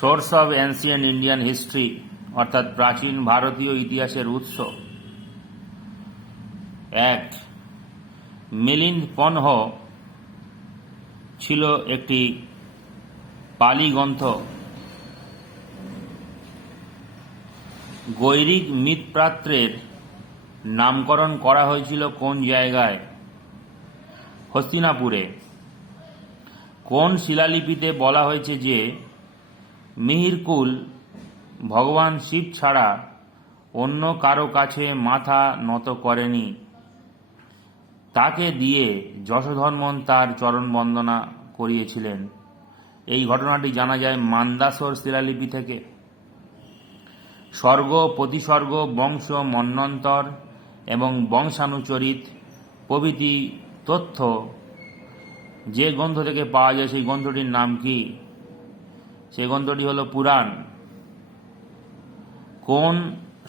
Source of ancient Indian history অর্থাৎ প্রাচীন ভারতীয় ইতিহাসের উৎস। 1. মিলিন্দ পনহ ছিল একটি পালি গ্রন্থ। গৈরিক মৃৎপাত্রের নামকরণ করা হয়েছিল কোন জায়গায়? হস্তিনাপুরে। কোন শিলালিপিতে বলা হয়েছে যে মিহিরকুল ভগবান শিব ছাড়া অন্য কারো কাছে মাথা নত করেনি? তাকে দিয়ে যশোধর্মন তার চরণ বন্দনা করিয়েছিলেন। এই ঘটনাটি জানা যায় মান্দাসর শিলালিপি থেকে। স্বর্গ, প্রতিসর্গ, বংশ, মন্বন্তর এবং বংশানুচরিত প্রভৃতি তথ্য যে গ্রন্থ থেকে পাওয়া যায় সেই গ্রন্থটির নাম কি? সেই গ্রন্থটি হল পুরাণ। কোন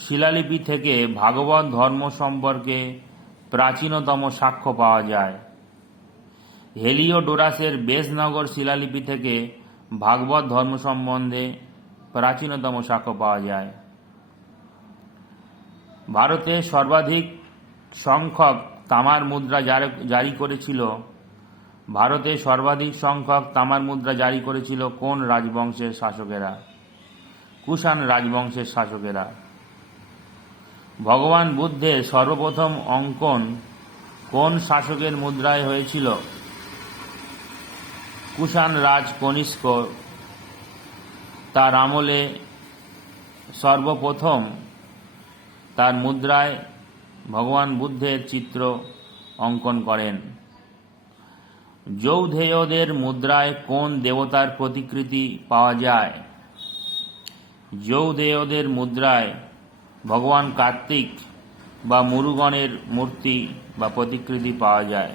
শিলালিপি থেকে ভাগবত ধর্ম সম্পর্কে প্রাচীনতম সাক্ষ্য পাওয়া যায়? হেলিওডোরাসের বেশনগর শিলালিপি থেকে ভাগবত ধর্ম সম্বন্ধে প্রাচীনতম সাক্ষ্য পাওয়া যায়। ভারতে সর্বাধিক সংখ্যক তামার মুদ্রা জারি করেছিল ভারতে সর্বাধিক সংখ্যক তামার মুদ্রা জারি করেছিল কোন রাজবংশের শাসকেরা? কুষাণ রাজবংশের শাসকেরা। ভগবান বুদ্ধের সর্বপ্রথম অঙ্কন কোন শাসকের মুদ্রায় হয়েছিল? কুষাণ রাজ কনিষ্ক। তার আমলে সর্বপ্রথম তার মুদ্রায় ভগবান বুদ্ধের চিত্র অঙ্কন করেন। যৌধেয়দের মুদ্রায় কোন দেবতার প্রতিকৃতি পাওয়া যায়? যৌধেয়দের মুদ্রায় ভগবান কার্তিক বা মুরুগনের মূর্তি বা প্রতিকৃতি পাওয়া যায়।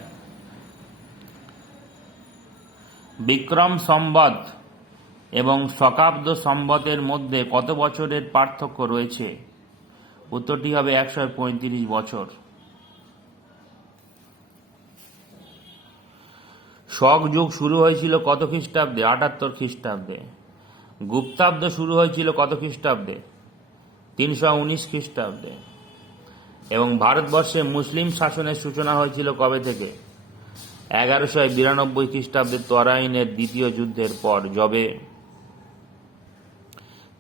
বিক্রম সম্বত এবং শকাব্দ সম্বতের মধ্যে কত বছরের পার্থক্য রয়েছে? উত্তরটি হবে 135 বছর। শক যুগ শুরু হয়েছিল কত খ্রিস্টাব্দে? 78 খ্রিস্টাব্দে। গুপ্তাব্দ শুরু হয়েছিল কত খ্রিস্টাব্দে? 319 খ্রিস্টাব্দে। এবং ভারতবর্ষে মুসলিম শাসনের সূচনা হয়েছিল কবে থেকে? 1192 খ্রিস্টাব্দে তরাইনের দ্বিতীয় যুদ্ধের পর, যবে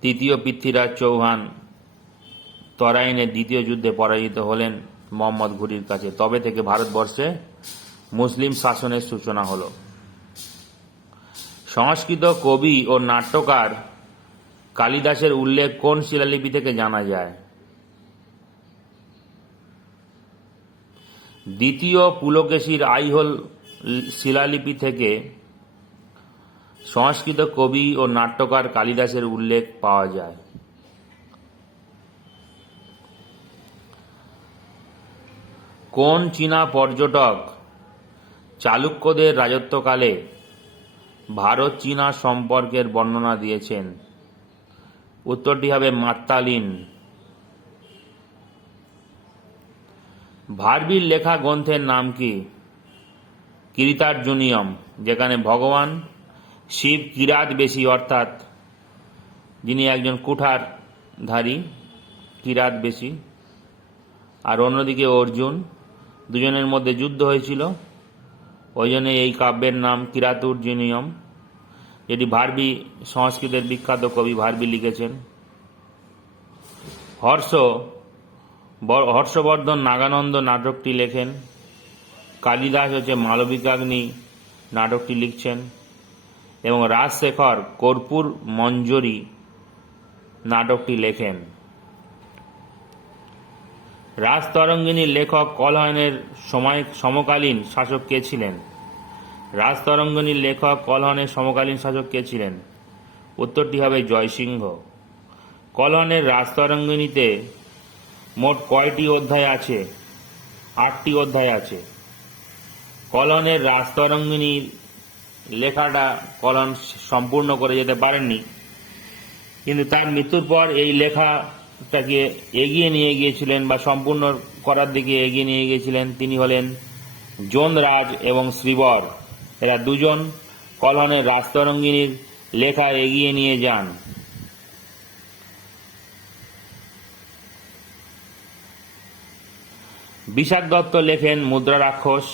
তৃতীয় পৃথ্বীরাজ চৌহান তরাইনের দ্বিতীয় যুদ্ধে পরাজিত হলেন মোহাম্মদ ঘুরির কাছে। তবে থেকে ভারতবর্ষে মুসলিম শাসনের সূচনা হল। সংস্কৃত কবি ও নাট্যকার কালিদাসের উল্লেখ কোন শিলালিপি থেকে জানা যায়? দ্বিতীয় পুলকেশীর আইহোল শিলালিপি থেকে সংস্কৃত কবি ও নাট্যকার কালিদাসের উল্লেখ পাওয়া যায়। কোন চীনা পর্যটক চালুক্যদের রাজত্বকালে ভারত চীনা সম্পর্কের বর্ণনা দিয়েছেন? উত্তরটি হবে মাত্তালিন। ভার্বির লেখা গ্রন্থের নাম কি? কীর্তার্জুনীয়ম, যেখানে ভগবান শিব কিরাতবেশী অর্থাৎ যিনি একজন কুঠারধারী কিরাতবেশী, আর অন্যদিকে অর্জুন, দুজনের মধ্যে যুদ্ধ হয়েছিল। ওই জন্য এই কাব্যের নাম কিরাতুর্জুনীয়ম, যেটি ভার্বি সংস্কৃতের বিখ্যাত কবি ভার্বি লিখেছেন। হর্ষবর্ধন নাগানন্দ নাটকটি লেখেন। কালিদাস মালবিকাগ্নি নাটকটি লিখছেন এবং রাজশেখর কর্পূর মঞ্জরি নাটকটি লেখেন। রাজতরঙ্গিনীর লেখক কলহনের সমকালীন শাসক কে ছিলেন? রাজতরঙ্গিনীর লেখক কলহনের সমকালীন শাসক কে ছিলেন? উত্তরটি হবে জয়সিংহ। কলহনের রাজতরঙ্গিনীতে মোট কয়টি অধ্যায় আছে? 8টি অধ্যায় আছে। কলহনের রাজতরঙ্গিনীর লেখাটা কলহন সম্পূর্ণ করে যেতে পারেননি, কিন্তু তার মৃত্যুর পর এই লেখাটাকে এগিয়ে নিয়ে গিয়েছিলেন বা সম্পূর্ণ করার দিকে এগিয়ে নিয়ে গিয়েছিলেন তিনি হলেন জোনরাজ এবং শ্রীবর। এরা দুজন কলহনের রাজতরঙ্গিনীর লেখা এগিয়ে নিয়ে যান। বিশাখ দত্ত লেখেন মুদ্রা রাক্ষস,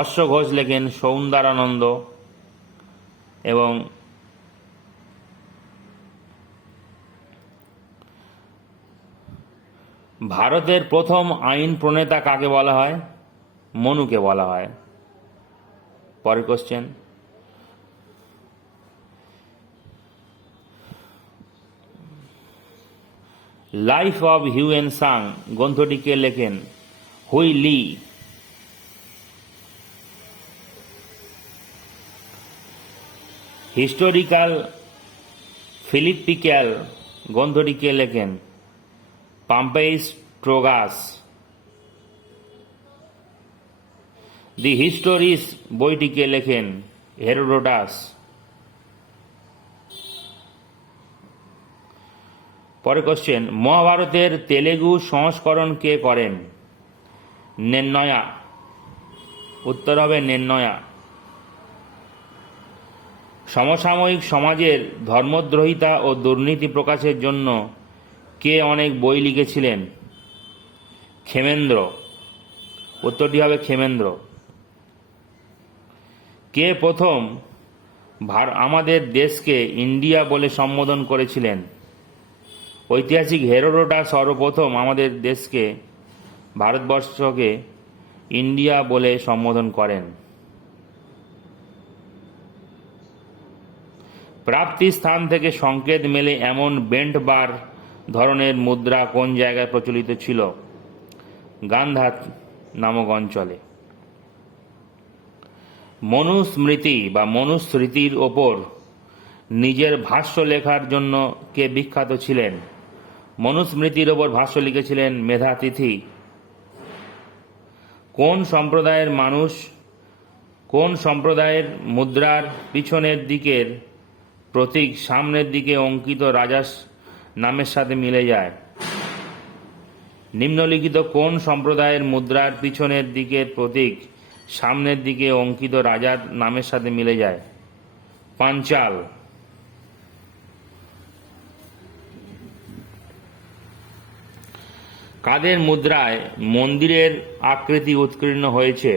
অশ্ব ঘোষ লেখেন সৌন্দরানন্দ এবং ভারতের প্রথম আইন প্রণেতা কাকে বলা হয়? মনুকে বলা হয়। পরের question, life of Hiuen Tsang গ্রন্থটি কে লেখেন? হুই লি। হিস্টোরিক্যাল ফিলিপিক্যাল গ্রন্থটি কে লেখেন? পাম্পেইস ট্রোগাস। দি হিস্টোরিস বইটি কে লেখেন? হেরোডোটাস। পরের কোশ্চেন, মহাভারতের তেলেগু সংস্করণ কে করেন? নেন্নয়া। উত্তর হবে নেন্নয়া। সমসাময়িক সমাজের ধর্মদ্রোহিতা ও দুর্নীতি প্রকাশের জন্য কে অনেক বই লিখেছিলেন? ক্ষেমেন্দ্র। উত্তরটি হবে ক্ষেমেন্দ্র। কে প্রথম আমাদের দেশকে ইন্ডিয়া বলে সম্বোধন করেছিলেন? ঐতিহাসিক হেরোডোটাস সর্বপ্রথম আমাদের দেশকে, ভারতবর্ষকে ইন্ডিয়া বলে সম্বোধন করেন। প্রাপ্তি স্থান থেকে সংকেত মেলে এমন বেন্ট বার ধরনের মুদ্রা কোন জায়গায় প্রচলিত ছিল? গান্ধার নামক অঞ্চলে। মনুস্মৃতি বা মনুস্মৃতির ওপর নিজের ভাষ্য লেখার জন্য কে বিখ্যাত ছিলেন? মনুস্মৃতির ওপর ভাষ্য লিখেছিলেন মেধাতিথি। কোন সম্প্রদায়ের মুদ্রার পিছনের দিকের প্রতীক সামনের দিকে অঙ্কিত রাজার নামের সাথে মিলে যায়? নিম্নলিখিত কোন সম্প্রদায়ের মুদ্রার পিছনের দিকের প্রতীক সামনের দিকে অঙ্কিত রাজার নামের সাথে মিলে যায়? পাঞ্চাল। কাদের মুদ্রায় মন্দিরের আকৃতি উৎকীর্ণ হয়েছে?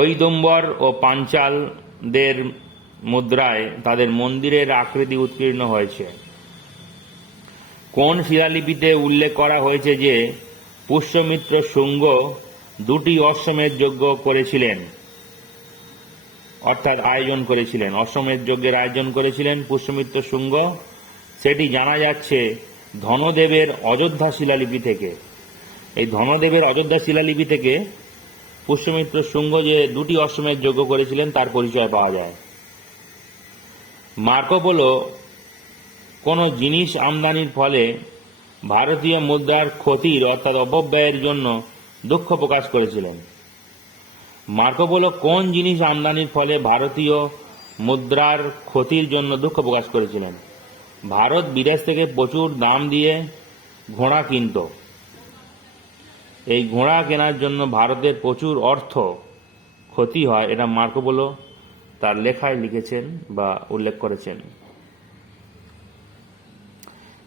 ঐদম্বর ও পাঞ্চালদের মুদ্রায় তাদের মন্দিরের আকৃতি উৎকীর্ণ হয়েছে। কোন শিলালিপিতে উল্লেখ করা হয়েছে যে পুষ্যমিত্র শুঙ্গ দুটি অশ্বমেধ যজ্ঞ করেছিলেন, অর্থাৎ আয়োজন করেছিলেন, অশ্বমেধ যজ্ঞের আয়োজন করেছিলেন পুষ্যমিত্র শুঙ্গ? সেটি জানা যাচ্ছে ধনদেবের অযোধ্যা শিলালিপি থেকে। এই ধনদেবের অযোধ্যা শিলালিপি থেকে পুষ্যমিত্র শুঙ্গ যে দুটি অশ্বমেধ যজ্ঞ করেছিলেন তার পরিচয় পাওয়া যায়। মার্কো পোলো কোনো জিনিস আমদানির ফলে ভারতীয় মুদ্রার ক্ষতির অর্থাৎ অপব্যয়ের জন্য দুঃখ প্রকাশ করেছিলেন। মার্কো পোলো কোন জিনিস আমদানির ফলে ভারতীয় মুদ্রার ক্ষতির জন্য দুঃখ প্রকাশ করেছিলেন? ভারত বিদেশ থেকে প্রচুর দাম দিয়ে ঘোড়া কিনত। এই ঘোড়া কেনার জন্য ভারতের প্রচুর অর্থ ক্ষতি হয়, এটা মার্কো পোলো তার লেখায় লিখেছেন বা উল্লেখ করেছেন।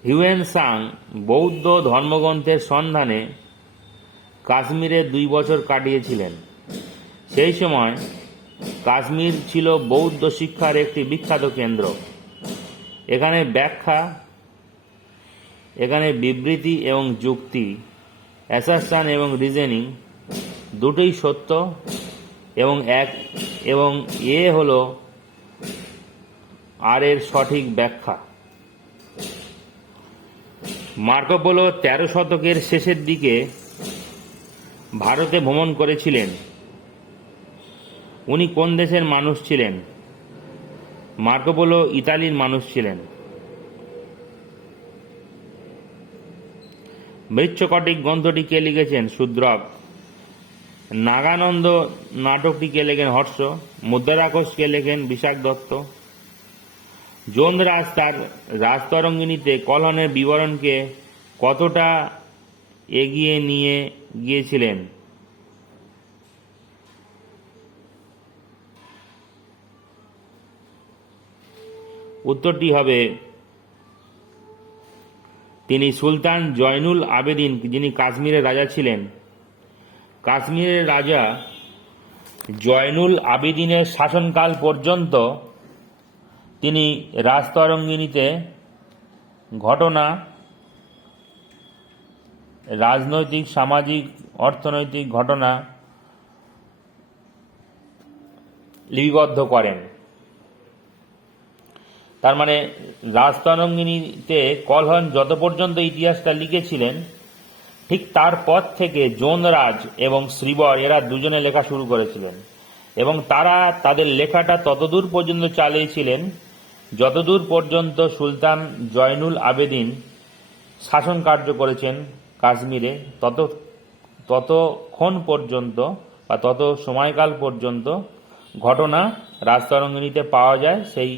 হিউয়েন সাং বৌদ্ধ ধর্মগ্রন্থের সন্ধানে কাশ্মীরে 2 বছর কাটিয়েছিলেন। সেই সময় কাশ্মীর ছিল বৌদ্ধ শিক্ষার একটি বিখ্যাত কেন্দ্র। এখানে ব্যাখ্যা, এখানে বিবৃতি এবং যুক্তি, অ্যাসারশন এবং রিজনিং দুটোই সত্য এবং এ হল আর এর সঠিক ব্যাখ্যা। মার্কো পোলো 13 শতকের শেষের দিকে ভারতে ভ্রমণ করেছিলেন। উনি কোন দেশের মানুষ ছিলেন? মার্কো পোলো ইতালির মানুষ ছিলেন। মৃচ্ছকটিক গ্রন্থটি কে লিখেছেন? শূদ্রক। নাগানন্দ নাটকটি কে লেখেন? হর্ষ। মুদ্রা রাক্ষস কে লেখেন? বিশাখ দত্ত। জোনরাজ তার রাজতরঙ্গিনীতে কলহনের বিবরণকে কতটা এগিয়ে নিয়ে গিয়েছিলেন? উত্তরটি হবে তিনি সুলতান জয়নুল আবেদিন, যিনি কাশ্মীরের রাজা ছিলেন। কাশ্মীরের রাজা জয়নুল আবেদিনের শাসনকাল পর্যন্ত তিনি রাজতরঙ্গিনীতে ঘটনা, রাজনৈতিক, সামাজিক, অর্থনৈতিক ঘটনা লিপিবদ্ধ করেন। তার মানে রাজতরঙ্গিনীতে কলহন যত পর্যন্ত ইতিহাসটা লিখেছিলেন, ঠিক তারপর থেকে জোনরাজ এবং শ্রীবর এরা দুজনে লেখা শুরু করেছিলেন, এবং তারা তাদের লেখাটা ততদূর পর্যন্ত চালিয়েছিলেন যতদূর পর্যন্ত সুলতান জয়নুল আবেদিন শাসন কার্য করেছেন কাশ্মীরে, ততক্ষণ পর্যন্ত বা তত সময়কাল পর্যন্ত ঘটনা রাজতরঙ্গিনীতে পাওয়া যায়। সেই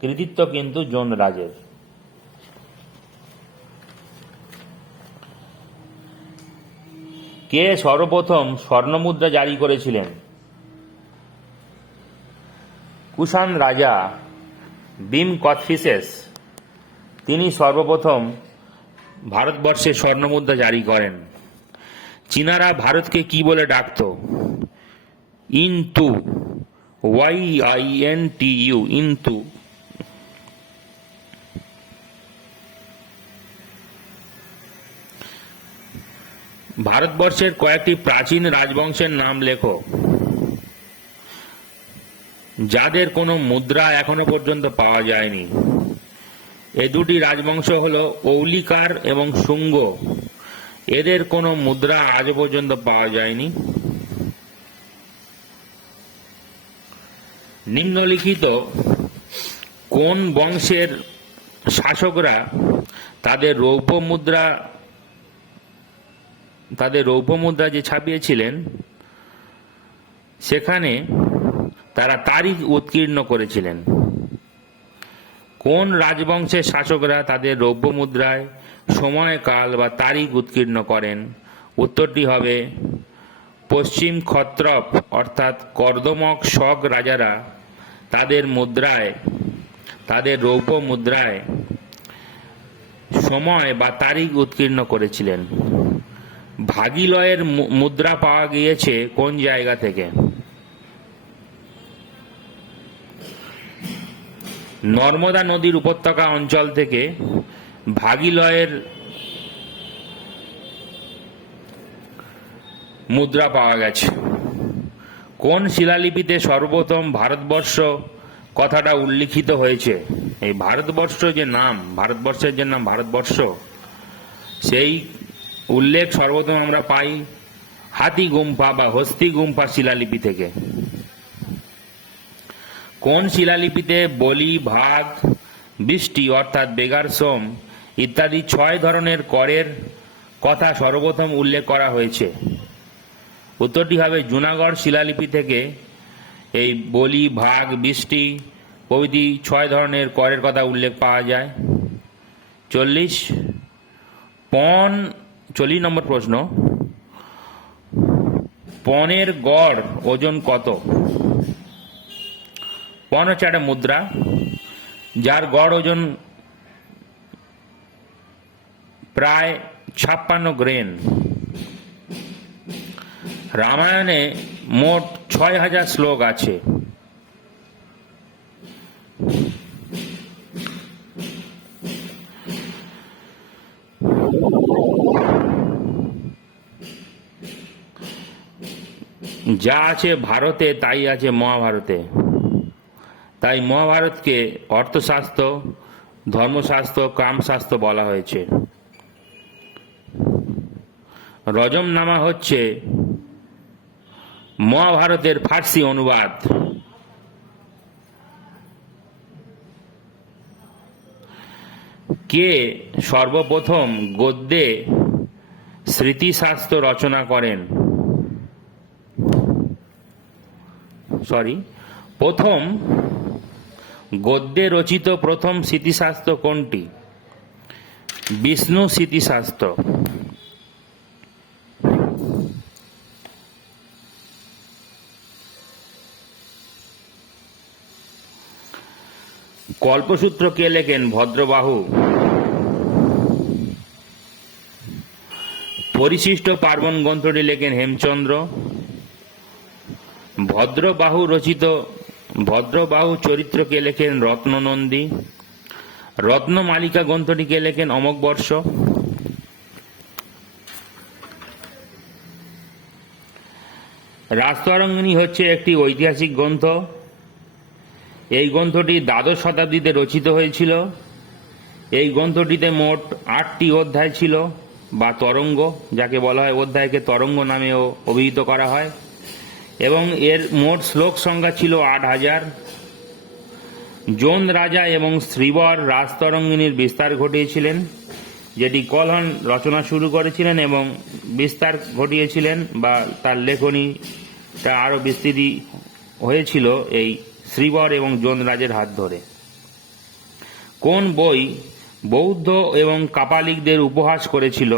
কৃতিত্ব কিন্তু জোনরাজের। কে সর্বপ্রথম স্বর্ণমুদ্রা জারি করেছিলেন? কুষাণ রাজা ভীম কোচটিসেস, তিনি সর্বপ্রথম ভারতবর্ষে স্বর্ণমুদ্রা জারি করেন। চীনারা ভারতকে কি বলে ডাকত? ইনতু, YINTU, ইনতু। ভারতবর্ষের কয়েকটি প্রাচীন রাজবংশের নাম লেখো যাদের কোনো মুদ্রা এখনো পর্যন্ত পাওয়া যায়নি। এ দুটি রাজবংশ হল ঔলিকার এবং শুঙ্গ। এদের কোনো মুদ্রা আজ পর্যন্ত পাওয়া যায়নি। নিম্নলিখিত কোন বংশের শাসকরা তাদের রৌপ্য মুদ্রা যে ছাপিয়েছিলেন, সেখানে তারা তারিখ উৎকীর্ণ করেছিলেন? কোন রাজবংশের শাসকরা তাদের রৌপ্য মুদ্রায় সময়কাল বা তারিখ উৎকীর্ণ করেন? উত্তরটি হবে পশ্চিম ক্ষত্রপ অর্থাৎ কর্দমক শক রাজারা তাদের রৌপ্য মুদ্রায় সময় বা তারিখ উৎকীর্ণ করেছিলেন। ভাগীলয়ের মুদ্রা পাওয়া গিয়েছে কোন জায়গা থেকে? নর্মদা নদীর উপত্যকা অঞ্চল থেকে ভাগীলয়ের মুদ্রা পাওয়া গেছে। কোন শিলালিপিতে সর্বপ্রথম ভারতবর্ষ কথাটা উল্লিখিত হয়েছে? এই ভারতবর্ষের যে নাম ভারতবর্ষ, সেই উল্লেখ সর্বপ্রথম আমরা পাই হাতি গুম্ফা বা হস্তি গুম্ফা শিলালিপি থেকে। কোন শিলালিপিতে বলি, ভাগ, বৃষ্টি অর্থাৎ বেগার সোম ইত্যাদি 6 ধরনের করের কথা সর্বপ্রথম উল্লেখ করা হয়েছে? উত্তরটি হবে জুনাগড় শিলালিপি থেকে এই বলি, ভাগ, বৃষ্টি প্রভৃতি 6 ধরনের করের কথা উল্লেখ পাওয়া যায়। 40 নম্বর প্রশ্ন, পণের গড় ওজন কত? পণ হচ্ছে একটা মুদ্রা যার গড় ওজন প্রায় 56 গ্রেন। রামায়ণে মোট 6000 শ্লোক আছে। যা আছে ভারতে তাই আছে মহাভারতে। তাই মহাভারতকে অর্থশাস্ত্র, ধর্মশাস্ত্র, কামশাস্ত্র বলা হয়েছে। রজমনামা হচ্ছে মহাভারতের ফার্সি অনুবাদ। কে সর্বপ্রথম গদ্যে স্মৃতিশাস্ত্র রচনা করেন? প্রথম গদ্যে রচিত প্রথম স্মৃতিশাস্ত্র কোনটি? বিষ্ণু স্মৃতিশাস্ত্র। কল্পসূত্র কে লেখেন? ভদ্রবাহু। পরিশিষ্ট পার্বণ গ্রন্থটি লেখেন হেমচন্দ্র। ভদ্রবাহু চরিত্রকে লেখেন রত্ননন্দী। রত্নমালিকা গ্রন্থটিকে লেখেন অমোঘবর্ষ। রাজতরঙ্গিনী হচ্ছে একটি ঐতিহাসিক গ্রন্থ। এই গ্রন্থটি দ্বাদশ শতাব্দীতে রচিত হয়েছিল। এই গ্রন্থটিতে মোট 8টি অধ্যায় ছিল বা তরঙ্গ, যাকে বলা হয়, অধ্যায়কে তরঙ্গ নামেও অভিহিত করা হয়, এবং এর মোট শ্লোক সংখ্যা ছিল 8000। জোন রাজা এবং শ্রীবর রাজতরঙ্গিনীর বিস্তার ঘটিয়েছিলেন, যেটি কলহন রচনা শুরু করেছিলেন এবং বিস্তার ঘটিয়েছিলেন, বা তার লেখনীটা আরও বিস্তৃতি হয়েছিল এই শ্রীবর এবং জোন রাজের হাত ধরে। কোন বই বৌদ্ধ এবং কাপালিকদের উপহাস করেছিল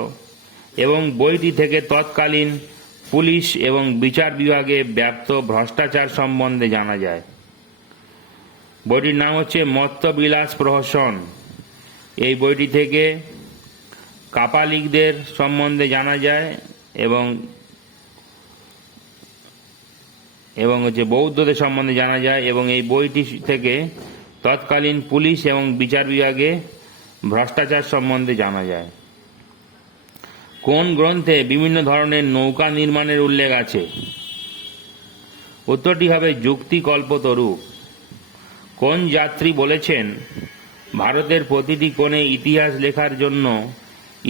এবং বইটি থেকে তৎকালীন পুলিশ এবং বিচার বিভাগে ব্যাপ্ত ভ্রষ্টাচার সম্বন্ধে জানা যায়? বইটির নাম হচ্ছে মত্তবিলাস প্রহসন। এই বইটি থেকে কাপালিকদের সম্বন্ধে জানা যায় এবং হচ্ছে বৌদ্ধদের সম্বন্ধে জানা যায়, এবং এই বইটি থেকে তৎকালীন পুলিশ এবং বিচার বিভাগে ভ্রষ্টাচার সম্বন্ধে জানা যায়। কোন গ্রন্থে বিভিন্ন ধরনের নৌকা নির্মাণের উল্লেখ আছে? উত্তরটি হবে যুক্তিকল্পতরু। কোন যাত্রী বলেছেন ভারতের প্রতিটি কোণে ইতিহাস লেখার জন্য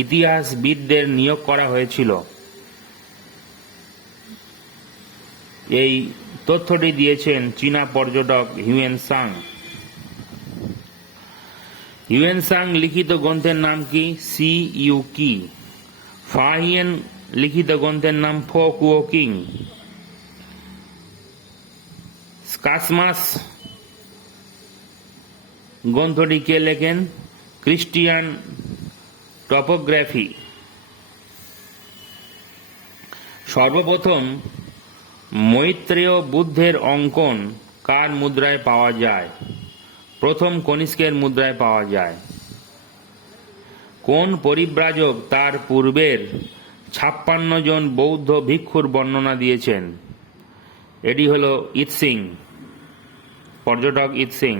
ইতিহাসবিদদের নিয়োগ করা হয়েছিল? এই তথ্যটি দিয়েছেন চীনা পর্যটক হিউয়েন সাং। হিউয়েন সাং লিখিত গ্রন্থের নাম কি? সি ইউ কি। ফাহিয়েন লিখিত গ্রন্থের নাম ফো কুও কিং। স্কাসমাস গ্রন্থটি কে লেখেন? Christian Topography. সর্বপ্রথম মৈত্রেয় বুদ্ধের অঙ্কন কার মুদ্রায় পাওয়া যায়? প্রথম কনিষ্কের মুদ্রায় পাওয়া যায়। কোন পরিব্রাজক তার পূর্বের 56 জন বৌদ্ধ ভিক্ষুর বর্ণনা দিয়েছেন? এটি হল ইৎসিং, পর্যটক ইৎসিং।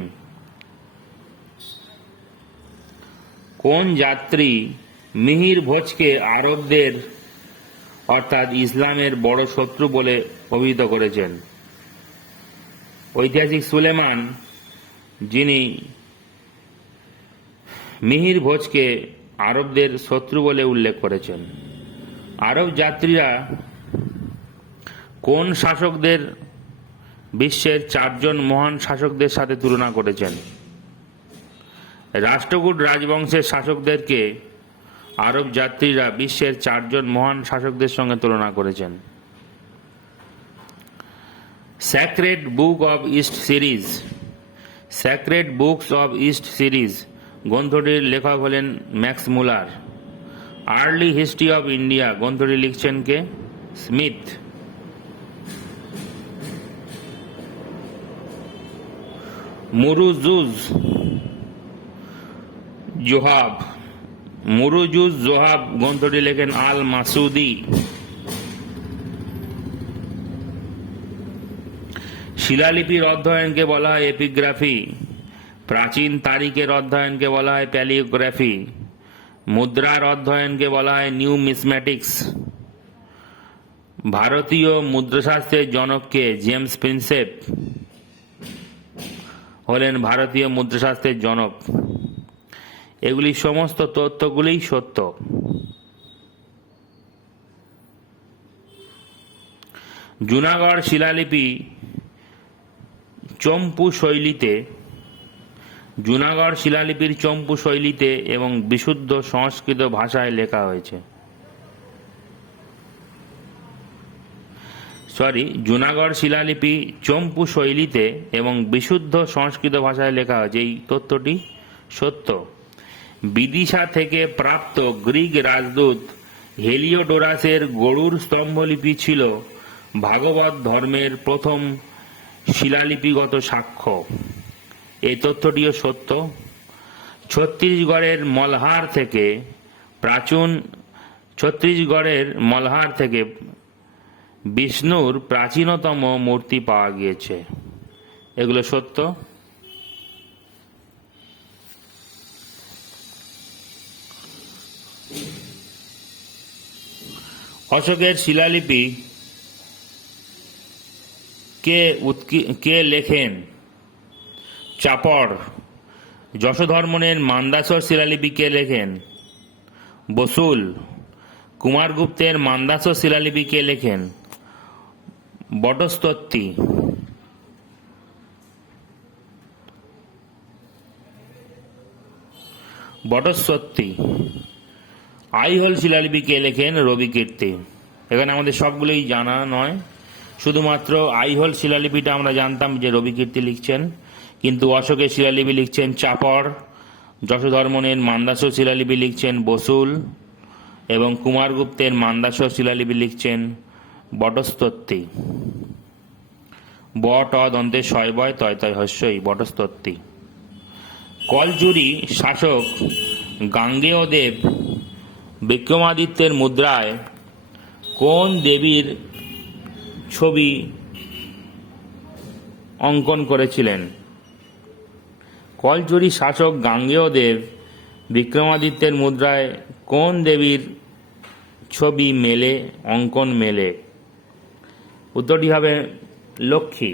কোন যাত্রী মিহির ভোজকে আরবদের অর্থাৎ ইসলামের বড় শত্রু বলে অভিহিত করেছেন? ঐতিহাসিক সুলেমান, যিনি মিহির ভোজকে আরবদের শত্রু বলে উল্লেখ করেছেন। আরব যাত্রীরা কোন শাসকদের বিশ্বের 4 জন মহান শাসকদের সাথে তুলনা করেছেন? রাষ্ট্রকূট রাজবংশের শাসকদেরকে আরব যাত্রীরা বিশ্বের 4 জন মহান শাসকদের সঙ্গে তুলনা করেছেন। Sacred book of East series, sacred books of East series গ্রন্থটির লেখক হলেন Max Muller. Early history of India গ্রন্থটি লিখছেন কে? স্মিথ। মুরুজুজ জোহাব গ্রন্থটি লেখেন আল মাসুদি। শিলালিপির অধ্যয়নকে বলা হয় এপিগ্রাফি। প্রাচীন তারিখের অধ্যয়নকে বলা হয় প্যালিওগ্রাফি। মুদ্রার অধ্যয়নকে বলা হয় নিউমিসম্যাটিক্স। ভারতীয় মুদ্রাশাস্ত্রের জনককে? জেমস প্রিন্সেপ হলেন ভারতীয় মুদ্রাশাস্ত্রের জনক। এগুলি সমস্ত তথ্যগুলিই সত্য। জুনাগড় শিলালিপি চম্পু শৈলীতে, জুনাগড় শিলালিপির চম্পু শৈলীতে এবং বিশুদ্ধ সংস্কৃত ভাষায় লেখা হয়েছে। জুনাগড় শিলালিপি চম্পু শৈলীতে এবং বিশুদ্ধ সংস্কৃত ভাষায় লেখা হয়েছে, এই তথ্যটি সত্য। বিদিশা থেকে প্রাপ্ত গ্রিক রাজদূত হেলিওডোরাসের গরুড় স্তম্ভলিপি ছিল ভাগবত ধর্মের প্রথম শিলালিপিগত সাক্ষ্য। এই তথ্যটিও সত্য। ছত্তিশগড়ের মলহার থেকে বিষ্ণুর প্রাচীনতম মূর্তি পাওয়া গিয়েছে। এগুলো সত্য। অশোকের শিলালিপি কে লেখেন? চাপড়। যশোধর্মনের মান্দাসর শিলালিপি কে লেখেন? বসুল। কুমারগুপ্তের মান্দাসর শিলালিপি কে লেখেন? বটস্তত্ত্বী। আইহোল শিলালিপি কে লেখেন? রবিকীর্তি। এখানে আমাদের সবগুলোই জানা নয়, শুধুমাত্র আইহোল শিলালিপিটা আমরা জানতাম যে রবিকীর্তি লিখছেন, কিন্তু অশোকের শিলালিপি লিখছেন চাপড়, যশোধর্মনের মান্দাসর শিলালিপি লিখছেন বসুল এবং কুমারগুপ্তের মান্দাসর শিলালিপি লিখছেন বটস্তত্ত্বী। বট দন্তে শয়বয় তয় তয় হস্যই, বটস্তত্ত্বী। কলচুরি শাসক গাঙ্গেয় দেব বিক্রমাদিত্যের মুদ্রায় কোন দেবীর ছবি অঙ্কন করেছিলেন? কলচুরি শাসক গাঙ্গেয় দেব বিক্রমাদিত্যের মুদ্রায় কোন দেবীর ছবি অঙ্কন মেলে? উত্তরটি হবে লক্ষ্মী।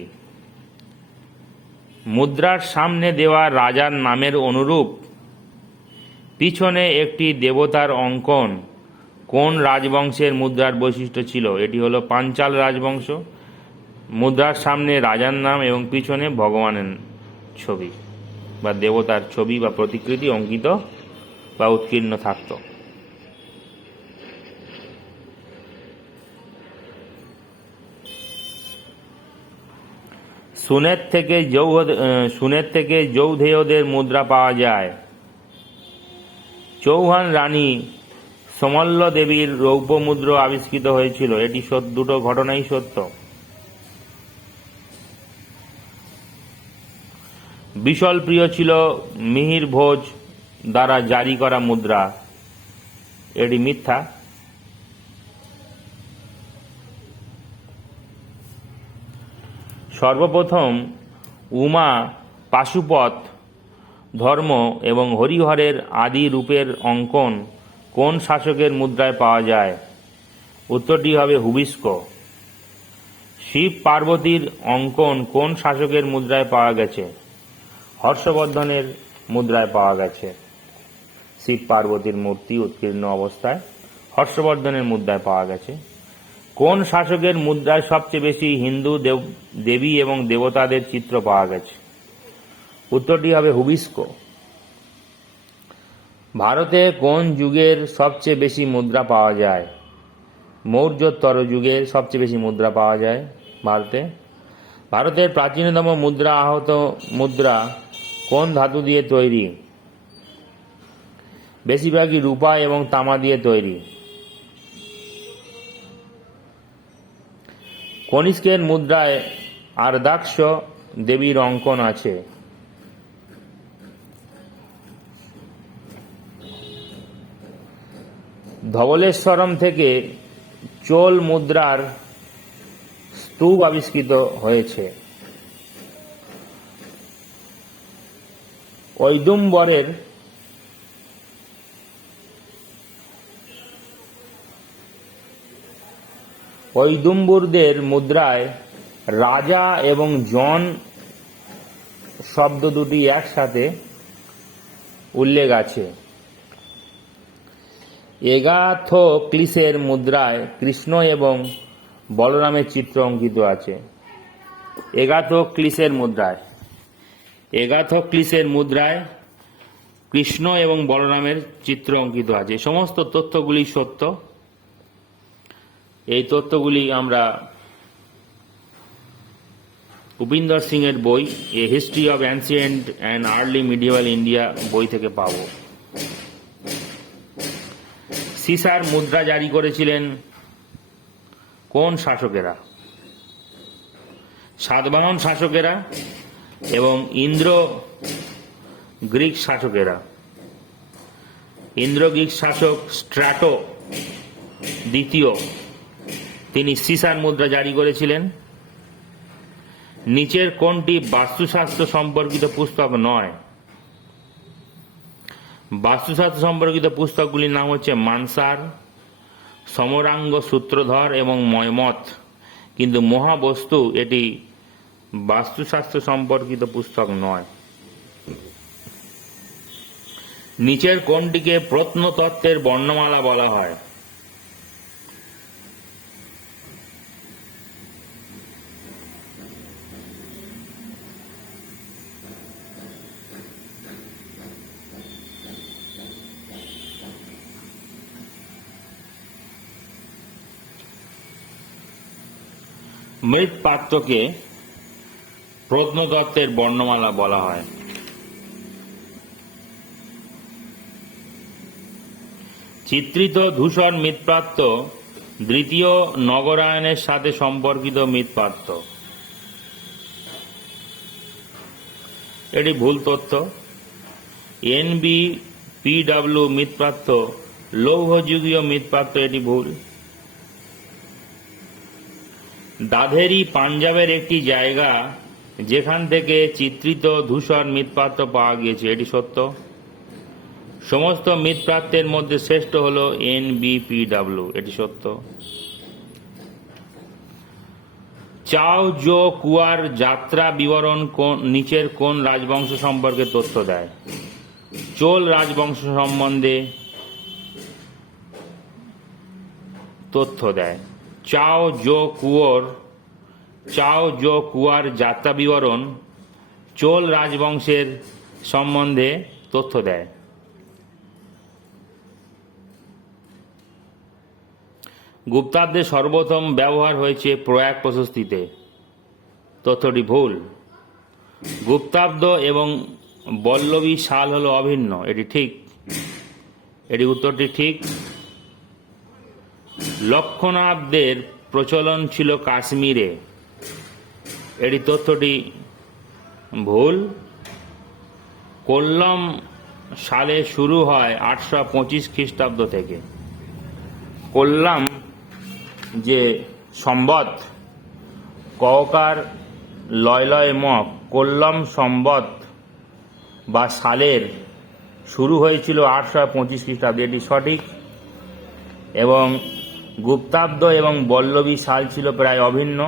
মুদ্রার সামনে দেওয়া রাজার নামের অনুরূপ পিছনে একটি দেবতার অঙ্কন কোন রাজবংশের মুদ্রার বৈশিষ্ট্য ছিল? এটি হলো পাঞ্চাল রাজবংশ। মুদ্রার সামনে রাজার নাম এবং পিছনে ভগবানের ছবি বা দেবতার ছবি বা প্রতিকৃতি অঙ্কিত বা উৎকীর্ণ থাকত। সুনের থেকে যৌধেয়দের মুদ্রা পাওয়া যায়। চৌহান রানী সমল্ল দেবীর রৌপ্য মুদ্রা আবিষ্কৃত হয়েছিল। এটি দুটো ঘটনাই সত্য। বিশল প্রিয় ছিল মিহির ভোজ দ্বারা জারি করা মুদ্রা। এটি মিথ্যা। সর্বপ্রথম উমা পাশুপত ধর্ম এবং হরিহরের আদি রূপের অঙ্কন কোন শাসকের মুদ্রায় পাওয়া যায়? উত্তরটি হবে হুবিস্ক। শিব পার্বতীর অঙ্কন কোন শাসকের মুদ্রায় পাওয়া গেছে? হর্ষবর্ধনের মুদ্রায় পাওয়া গেছে। শিব পার্বতীর মূর্তি উৎকীর্ণ অবস্থায় হর্ষবর্ধনের মুদ্রায় পাওয়া গেছে। কোন শাসকের মুদ্রায় সবচেয়ে বেশি হিন্দু দেবী এবং দেবতাদের চিত্র পাওয়া গেছে? উত্তরটি হবে হুবিস্ক। ভারতে কোন যুগের সবচেয়ে বেশি মুদ্রা পাওয়া যায়? মৌর্যোত্তর যুগের সবচেয়ে বেশি মুদ্রা পাওয়া যায় ভারতে। ভারতের প্রাচীনতম আহত মুদ্রা কোন ধাতু দিয়ে তৈরি? বেশিরভাগই রূপা এবং তামা দিয়ে তৈরি। কনিষ্কের মুদ্রায় আর্দাক্ষ দেবীর অঙ্কন আছে। ধবলেশ্বরম থেকে চোল মুদ্রার স্তূপ আবিষ্কৃত হয়েছে। ঐদুম্বরদের মুদ্রায় রাজা এবং জন শব্দ দুটি একসাথে উল্লেখ আছে। এগাথোক্লিসের মুদ্রায় কৃষ্ণ এবং বলরামের চিত্র অঙ্কিত আছে। এগাথোক্লিসের মুদ্রায় কৃষ্ণ এবং বলরামের চিত্র অঙ্কিত আছে। সমস্ত তথ্যগুলি সত্য। এই তথ্যগুলি আমরা উপিন্দর সিং এর বই a history of ancient and early medieval India বই থেকে পাব। সিসার মুদ্রা জারি করেছিলেন কোন শাসকেরা? সাতবাহন শাসকেরা এবং ইন্দ্র গ্রিক শাসকেরা। ইন্দ্র গ্রিক শাসক স্ট্র্যাটো দ্বিতীয়, তিনি সিসার মুদ্রা জারি করেছিলেন। নিচের কোনটি বাস্তুশাস্ত্র সম্পর্কিত পুস্তক নয়? বাস্তুশাস্ত্র সম্পর্কিত পুস্তকগুলির নাম হচ্ছে মানসার, সমরাঙ্গ সূত্রধর এবং ময়মত, কিন্তু মহাবস্তু এটি বাস্তুশাস্ত্র সম্পর্কিত পুস্তক নয়। নিচের কোনটিকে প্রত্নতত্ত্বের বর্ণমালা বলা হয়? মৃৎপাত্রকে প্রত্নতত্ত্বের বর্ণমালা বলা হয়। চিত্রিত ধূসর মৃৎপাত্র দ্বিতীয় নগরায়নের সাথে সম্পর্কিত মৃৎপাত্র। এটি ভুল তথ্য। NBPW মৃৎপাত্র লৌহযুগীয় মৃৎপাত্র, এটি ভুল। দাধেরি পাঞ্জাবের একটি জায়গা যেখান থেকে চিত্রিত ধূসর মৃৎপাত্র পাওয়া গিয়েছে, এটি সত্য। সমস্ত মৃৎপাত্রের মধ্যে শ্রেষ্ঠ হল NBPW, এটি সত্য। চাও জো কুয়ার যাত্রা বিবরণ নিচের কোন রাজবংশ সম্পর্কে তথ্য দেয়? চোল রাজবংশ সম্বন্ধে তথ্য দেয়। চাও জো কুয়ার যাত্রা বিবরণ চোল রাজবংশের সম্বন্ধে তথ্য দেয়। গুপ্তাব্দের সর্বপ্রথম ব্যবহার হয়েছে প্রয়াগ প্রশস্তিতে, তথ্যটি ভুল। গুপ্তাব্দ এবং বল্লবী সাল হল অভিন্ন, এটি ঠিক, এটি উত্তরটি ঠিক। লক্ষণাব্দের প্রচলন ছিল কাশ্মীরে, এটি তথ্যটি ভুল। কোল্লম সালে শুরু হয় 825 খ্রিস্টাব্দ থেকে। কোল্লাম যে সম্বত, ককার লয় মক, কোল্লম সম্বত বা সালের শুরু হয়েছিল 825 খ্রিস্টাব্দে, এটি সঠিক। এবং গুপ্তাব্দ এবং বল্লবী সাল ছিল প্রায় অভিন্ন।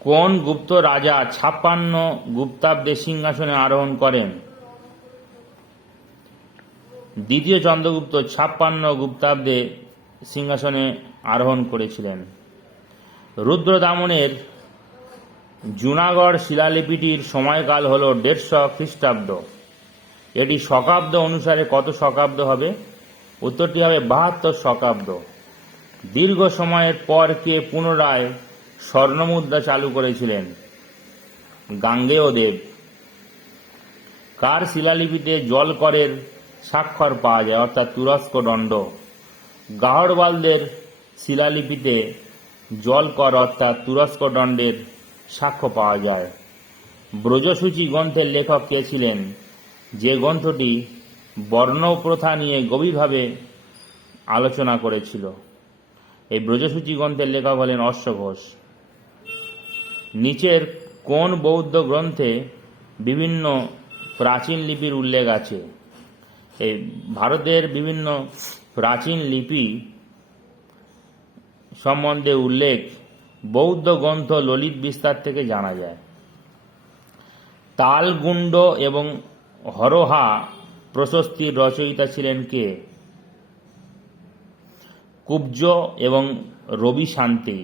কোন গুপ্ত রাজা 56 গুপ্তাব্দে সিংহাসনে আরোহণ করেন? দ্বিতীয় চন্দ্রগুপ্ত 56 গুপ্তাব্দে সিংহাসনে আরোহণ করেছিলেন। রুদ্রদামনের জুনাগড় শিলালিপিটির সময়কাল হল 150 খ্রিস্টাব্দ। এটি শকাব্দ অনুসারে কত শকাব্দ হবে? উত্তরটি হবে 72 শকাব্দ। দীর্ঘ সময়ের পর কে পুনরায় স্বর্ণমুদ্রা চালু করেছিলেন? গাঙ্গেয় দেব। কার শিলালিপিতে জলকরের স্বাক্ষর পাওয়া যায়, অর্থাৎ তুরস্ক দণ্ড? গাহড়বালদের শিলালিপিতে জলকর অর্থাৎ তুরস্ক দণ্ডের সাক্ষ্য পাওয়া যায়। ব্রজসূচি গ্রন্থের লেখক কে ছিলেন, যে গ্রন্থটি বর্ণপ্রথা নিয়ে গভীরভাবে আলোচনা করেছিল? এই ব্রজসূচি গ্রন্থের লেখক হলেন অশ্ব ঘোষ। নিচের কোন বৌদ্ধ গ্রন্থে বিভিন্ন প্রাচীন লিপির উল্লেখ আছে? এই ভারতের বিভিন্ন প্রাচীন লিপি সম্বন্ধে উল্লেখ বৌদ্ধ গ্রন্থ ললিত বিস্তার থেকে জানা যায়। তালগুণ্ড এবং হরহা প্রশস্তির রচয়িতা ছিলেন কে? কুব্জ এবং রবি শান্তি।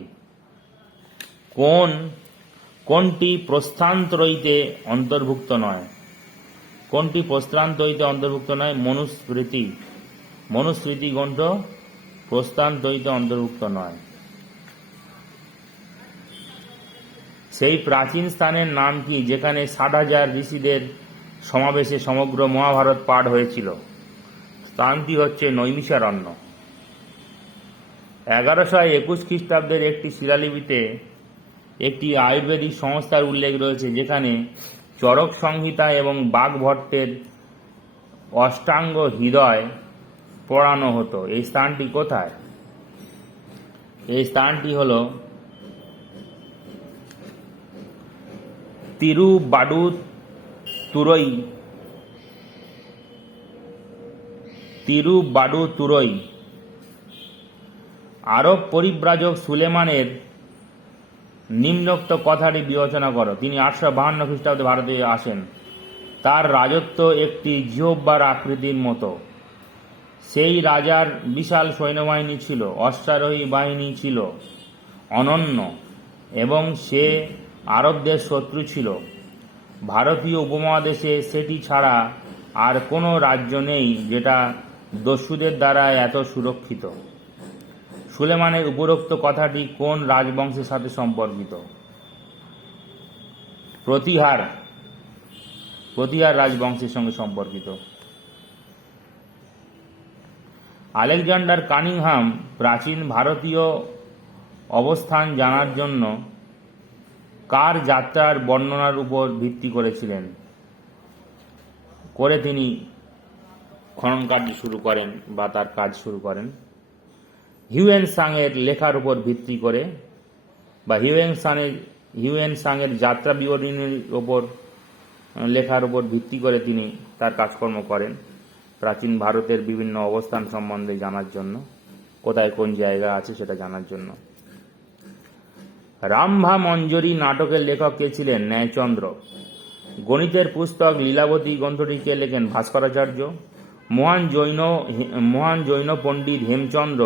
কোনটি প্রস্থানত্রয়ীতে অন্তর্ভুক্ত নয়? কোনটি প্রস্থানত্রয়ীতে অন্তর্ভুক্ত নয়? মনুস্মৃতি গ্রন্থ প্রস্থানত্রয়ীতে অন্তর্ভুক্ত নয়। সেই প্রাচীন স্থানের নাম কি যেখানে 60,000 ঋষিদের সমাবেশে সমগ্র মহাভারত পাঠ হয়েছিল? স্থানটি হচ্ছে নৈমিষারণ্য। 1121 খ্রিস্টাব্দের একটি শিলালিপিতে একটি আয়ুর্বেদিক সংস্থার উল্লেখ রয়েছে, যেখানে চরক সংহিতা এবং বাগভট্টের অষ্টাঙ্গ হৃদয় পড়ানো হতো। এই স্থানটি কোথায়? এই স্থানটি হল তিরুবাডুতুরই। আরব পরিব্রাজক সুলেমানের নিম্নোক্ত কথাটি বিবেচনা করো। তিনি 852 খ্রিস্টাব্দে ভারতে আসেন। তার রাজত্ব একটি জিহ্বার আকৃতির মতো। সেই রাজার বিশাল সৈন্যবাহিনী ছিল, অশ্বারোহী বাহিনী ছিল অনন্য, এবং সে আরবদের শত্রু ছিল। ভারতীয় উপমহাদেশে সেটি ছাড়া আর কোনো রাজ্য নেই যেটা দস্যুদের দ্বারা এত সুরক্ষিত। সুলেমানের উপরোক্ত কথাটি কোন রাজবংশের সাথে সম্পর্কিত? প্রতিহার রাজবংশের সঙ্গে সম্পর্কিত। আলেকজান্ডার কানিংহাম প্রাচীন ভারতীয় অবস্থান জানার জন্য কার যাত্রার বর্ণনার উপর ভিত্তি করে তিনি খনন কার্য শুরু করেন বা তার কাজ শুরু করেন? হিউয়েনসাংয়ের লেখার উপর ভিত্তি করে, বা হিউয়েনসাংয়ের যাত্রা বিবরণীর উপর লেখার উপর ভিত্তি করে তিনি তার কাজকর্ম করেন প্রাচীন ভারতের বিভিন্ন অবস্থান সম্বন্ধে জানার জন্য, কোথায় কোন জায়গা আছে সেটা জানার জন্য। রামভা মঞ্জরি নাটকের লেখক কে ছিলেন? ন্যায়চন্দ্র। গণিতের পুস্তক লীলাবতী গ্রন্থটি কে লেখেন? ভাস্করাচার্য। মহান জৈন পণ্ডিত হেমচন্দ্র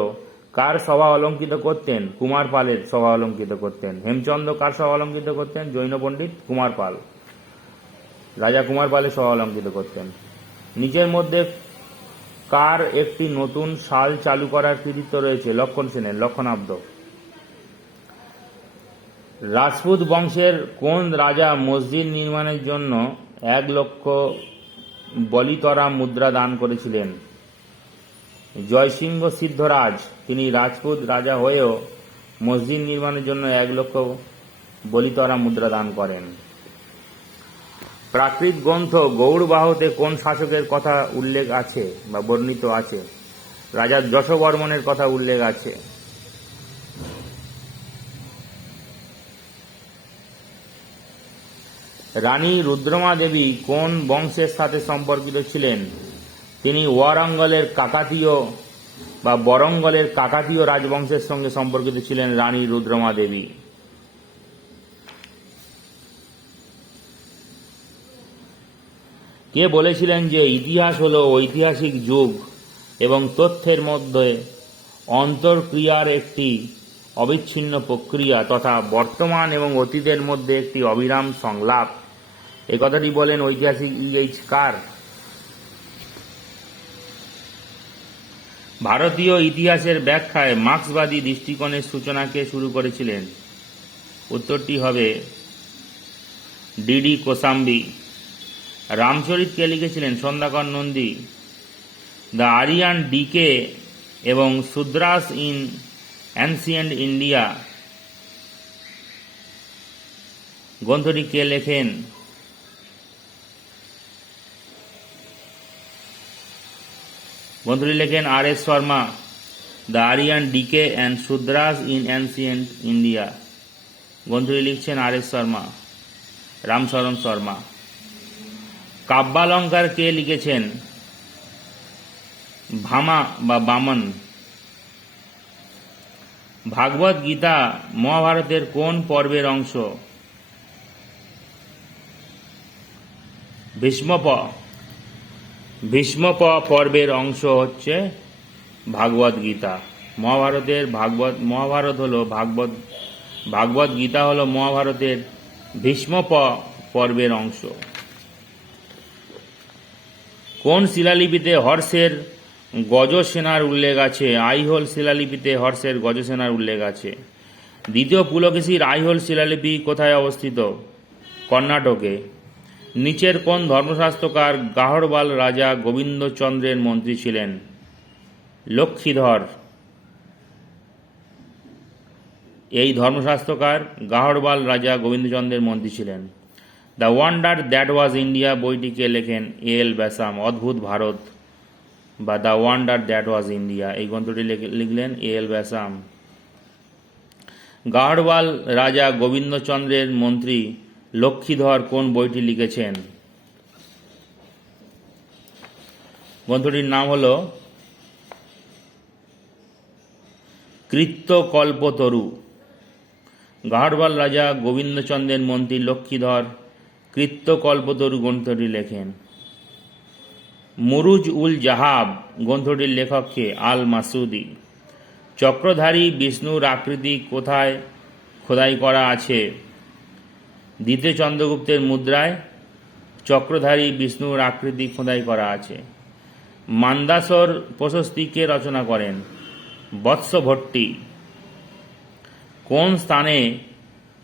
কার সভা অলঙ্কিত করতেন? কুমার পালের সভা অলঙ্কিত করতেন। হেমচন্দ্র কার সভা অলঙ্কিত করতেন? জৈন পণ্ডিত কুমার পাল, রাজা কুমার পালের সভা অলঙ্কিত করতেন। নিচের মধ্যে কার একটি নতুন সাল চালু করার কৃতিত্ব রয়েছে? লক্ষণ সেনের, লক্ষণাব্দ। রাজপুত বংশের কোন রাজা মসজিদ নির্মাণের জন্য 1 লক্ষ বলিতরা মুদ্রা দান করেছিলেন? জয়সিংহ সিদ্ধরাজ। তিনি রাজপুত রাজা হয়েও মসজিদ নির্মাণের জন্য 1 লক্ষ বলিতরা মুদ্রা দান করেন। প্রাকৃত গ্রন্থ গৌড়বাহতে কোন শাসকের কথা উল্লেখ আছে বা বর্ণিত আছে? রাজা যশোবর্মনের কথা উল্লেখ আছে। রানী রুদ্রমা দেবী কোন বংশের সাথে সম্পর্কিত ছিলেন? তিনি ওয়ারঙ্গলের কাকাতীয় রাজবংশের সঙ্গে সম্পর্কিত ছিলেন রানী রুদ্রমা দেবী। কে বলেছিলেন যে ইতিহাস হলো ঐতিহাসিক যুগ এবং তথ্যের মধ্যে অন্তর্ক্রিয়ার একটি অবিচ্ছিন্ন প্রক্রিয়া তথা বর্তমান এবং অতীতের মধ্যে একটি অবিরাম সংলাপ? এই কথাটি বলেন ঐতিহাসিক E.H. কার। ভারতীয় ইতিহাসের ব্যাখ্যায় মার্ক্সবাদী দৃষ্টিকোণের সূচনা কে শুরু করেছিলেন? উত্তরটি হবে D.D. কোসাম্বি। রামচরিত কে লিখেছিলেন? Sandhyakar Nandi. The Aryan decay এবং শূদ্রাস ইন অ্যানসিয়েন্ট ইন্ডিয়া গ্রন্থটি কে লেখেন? গ্রন্থটি লেখেন R.S. Sharma. The Aryan decay and Shudras in ancient India গ্রন্থটি লিখছেন R.S. শর্মা, রামশরণ শর্মা। কাব্যালঙ্কার কে লিখেছেন? ভামা বা বামন। ভাগবত গীতা মহাভারতের কোন পর্বের অংশ? ভীষ্মপ পর্বের অংশ হচ্ছে ভাগবত গীতা। ভাগবত গীতা হলো মহাভারতের ভীষ্মপ পর্বের অংশ। কোন শিলালিপিতে হর্ষের গজসেনার উল্লেখ আছে? আইহোল শিলালিপিতে হর্ষের গজসেনার উল্লেখ আছে। দ্বিতীয় পুলকেশীর আইহোল শিলালিপি কোথায় অবস্থিত? কর্ণাটকে। নিচের কোন ধর্মশাস্ত্রকার গাহড়বাল রাজা গোবিন্দচন্দ্রের মন্ত্রী ছিলেন? লক্ষ্মীধর। এই ধর্মশাস্ত্রকার গাহড়বাল রাজা গোবিন্দচন্দ্রের মন্ত্রী ছিলেন। The wonder that was India বইটিকে লেখেন এল ব্যাসাম। অদ্ভুত ভারত বা the wonder that was India এই গ্রন্থটি লিখলেন এল ব্যাসাম। গাহড়বাল রাজা গোবিন্দচন্দ্রের মন্ত্রী লক্ষ্মীধর কোন বইটি লিখেছেন? গ্রন্থটির নাম হল কৃত্যকল্পতরু। গাহড়বাল রাজা গোবিন্দচন্দ্রের মন্ত্রী লক্ষ্মীধর কৃত্যকল্পতরু গ্রন্থটি লেখেন। মুরুজ উল জাহাব গ্রন্থটির লেখককে আল মাসুদি। চক্রধারী বিষ্ণুর আকৃতি কোথায় খোদাই করা আছে? দ্বিতীয় চন্দ্রগুপ্তের মুদ্রায় চক্রধারী বিষ্ণুর আকৃতি খোদাই করা আছে। মান্দাসর প্রশস্তি কে রচনা করেন? বৎসভট্টি। কোন স্থানে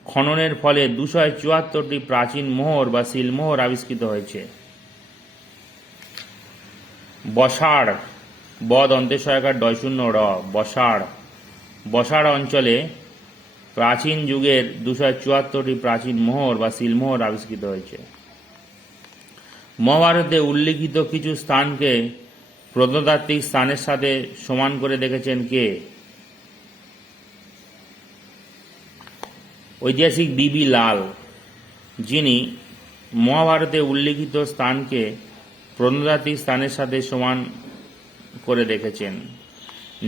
খননের ফলে 274টি প্রাচীন মোহর বা সিলমোহর আবিষ্কৃত হয়েছে? বসাড়। বদ অন্ত্যেশ্বরকার ডয়শূন্য র। বসাড় অঞ্চলে প্রাচীন যুগের 274টি প্রাচীন মোহর বা সিলমোহর আবিষ্কৃত হয়েছে। মহাভারতে উল্লিখিত কিছু স্থানকে প্রত্নতাত্ত্বিক স্থানের সাথে সমান করে দেখেছেন কে? ঐতিহাসিক বিবি লাল, যিনি মহাভারতে উল্লিখিত স্থানকে প্রত্নতাত্ত্বিক স্থানের সাথে সমান করে দেখেছেন।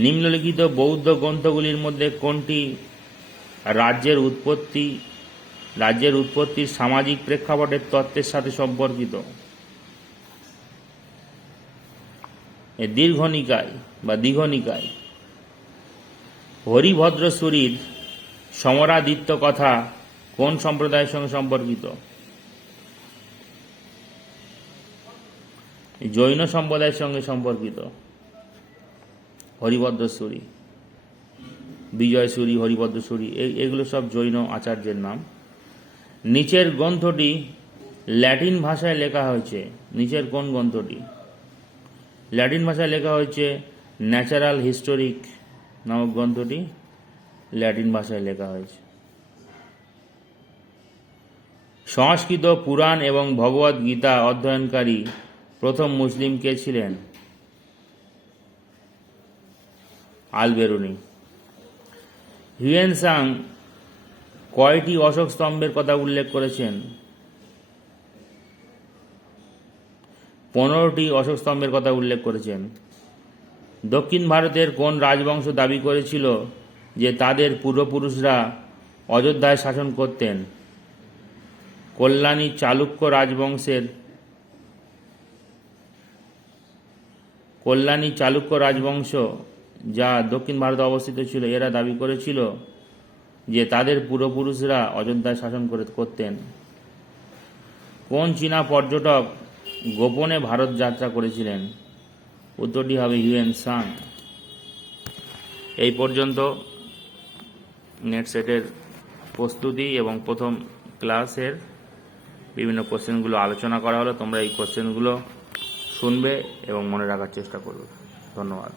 নিম্নলিখিত বৌদ্ধ গ্রন্থগুলির মধ্যে কোনটি রাজ্যের উৎপত্তির সামাজিক প্রেক্ষাপটের তত্ত্বের সাথে সম্পর্কিত? দীর্ঘনিকায় বা দীঘনিকায়। হরিভদ্রসূরির সমরাদিত্য কথা কোন সম্প্রদায়ের সঙ্গে সম্পর্কিত? জৈন সম্প্রদায়ের সঙ্গে সম্পর্কিত। হরিভদ্রসূরি, বিজয়সূরি, হরিভদ্রসূরি এগুলো সব জৈন আচার্যের নাম। নিচের গ্রন্থটি ল্যাটিন ভাষায় লেখা হয়েছে। নিচের কোন গ্রন্থটি ল্যাটিন ভাষায় লেখা হয়েছে? ন্যাচারাল হিস্টোরিক নামক গ্রন্থটি ল্যাটিন ভাষায় লেখা হয়েছে। সংস্কৃত পুরাণ এবং ভগবদ গীতা অধ্যয়নকারী প্রথম মুসলিম কে ছিলেন? আল বেরুনি। হিউয়েন-সাং কয়টি অশোক স্তম্ভের কথা উল্লেখ করেছেন? 15টি অশোক স্তম্ভের কথা উল্লেখ করেছেন। দক্ষিণ ভারতের কোন রাজবংশ দাবি করেছিল যে তাদের পূর্বপুরুষরা অযোধ্যায় শাসন করতেন? কল্যাণী চালুক্য রাজবংশ যা দক্ষিণ ভারতে অবস্থিত ছিল, এরা দাবি করেছিল যে তাদের পূর্বপুরুষরা অযোধ্যায় শাসন করতেন। কোন চীনা পর্যটক গোপনে ভারত যাত্রা করেছিলেন? উত্তরটি হবে হিউয়েন-সাং। এই পর্যন্ত নেট সেটের প্রস্তুতি এবং প্রথম ক্লাসের বিভিন্ন কোশ্চেনগুলো আলোচনা করা হলো। তোমরা এই কোশ্চেনগুলো শুনবে এবং মনে রাখার চেষ্টা করবে। ধন্যবাদ।